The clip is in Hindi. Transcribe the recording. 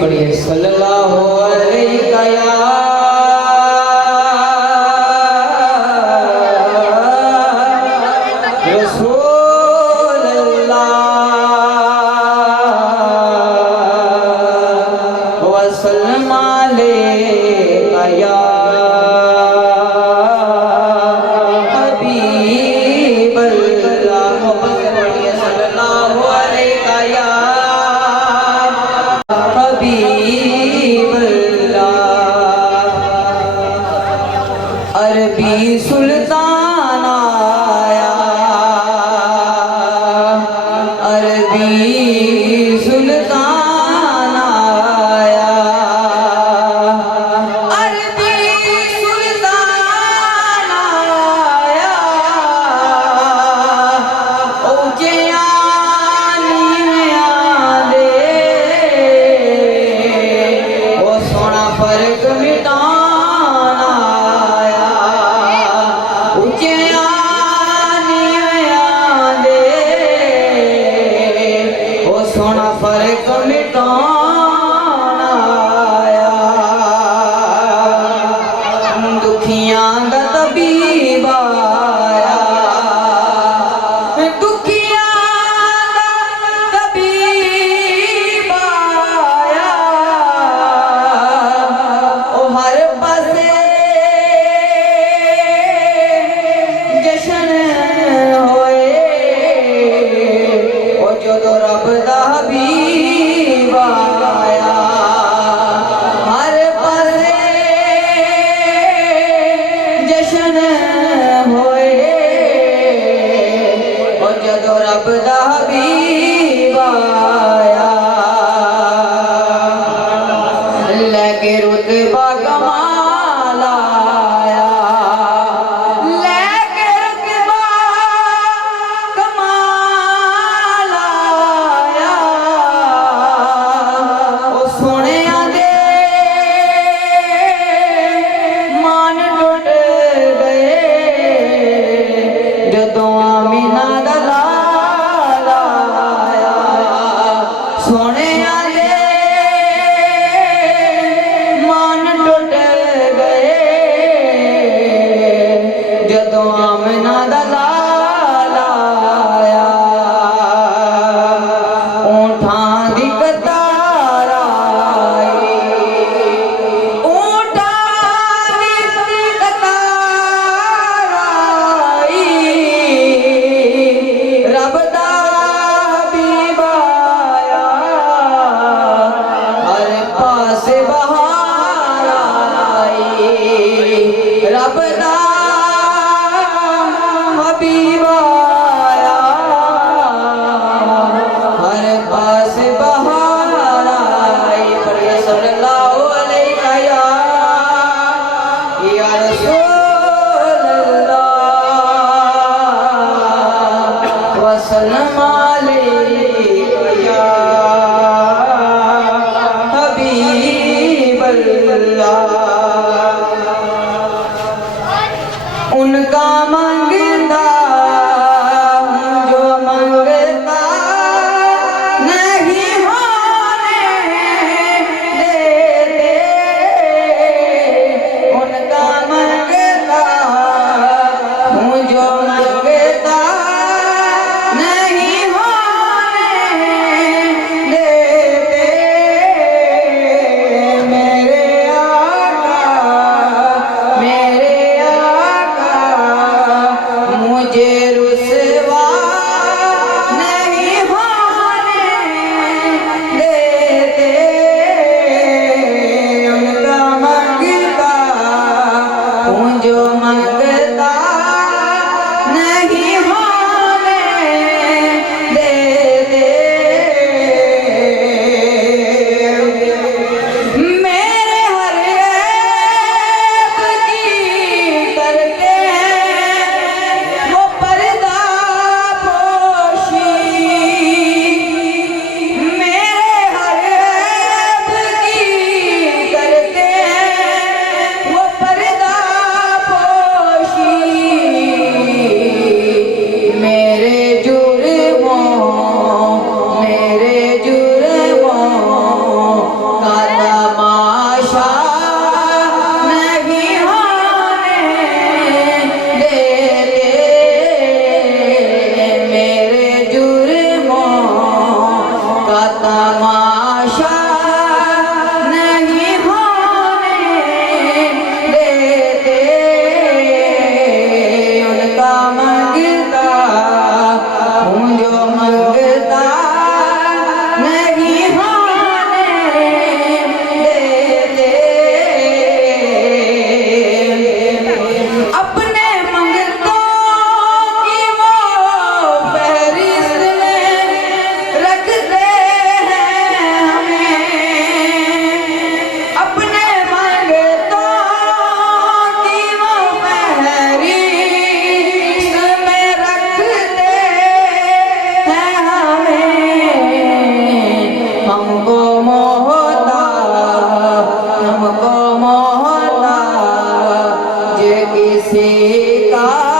पढ़िए सल्लल्लाहु अलैहि या रसूल अल्लाह वसल्लम अलैका या हबीब अल्लाह। मोहब्बत से पढ़िए सल्लल्लाहु अलैका या हबीब अल्लाह। अरबी सुल्तान आया, अरबी सुल्तान आया, अरबी सुल्तान आया, फर्क मिटान आया, दे ओ सोना फर्क मिटान आया। दुखियां दा तबीब आया, दुखियां दा तबीब आया, हर पासे जशन होए ओ जदों रब दा हबीब आया। हर पासे जशन होए ओ जदों रब दा हबीब आया। लेके रुतबा कमाल आया, लेके रुतबा कमाल आया, ओ सोहणिया दे मान टुट गए जदों आमीना दा लाल आया। सोहणिया जदों आमना दा लाल आया। ऊंठां दी कतार आई, ऊंठां दी कतार आई, रब दा हबीब आया। हर पासे बहार आई, रब दा हबीब आया। हर पास बहार आई, पढ़िए सल्लल्लाहु अलैका या रसूल अल्लाह वसल्लम अलैका या हबीब अल्लाह। उनका मंगता जो मंगता नहीं होने देते, उनका मंगता हूँ जो मंगता नहीं होने देते। मेरे आका, मेरे मुझे रुसवा नहीं होने देते। उनका मंगता हूँ जो मंगता नहीं होने देते। मेरे हर ऐब की करते हैं वो पर्दा पोशी, मेरे हर ऐब की करते हैं वो पर्दा पोशी। से का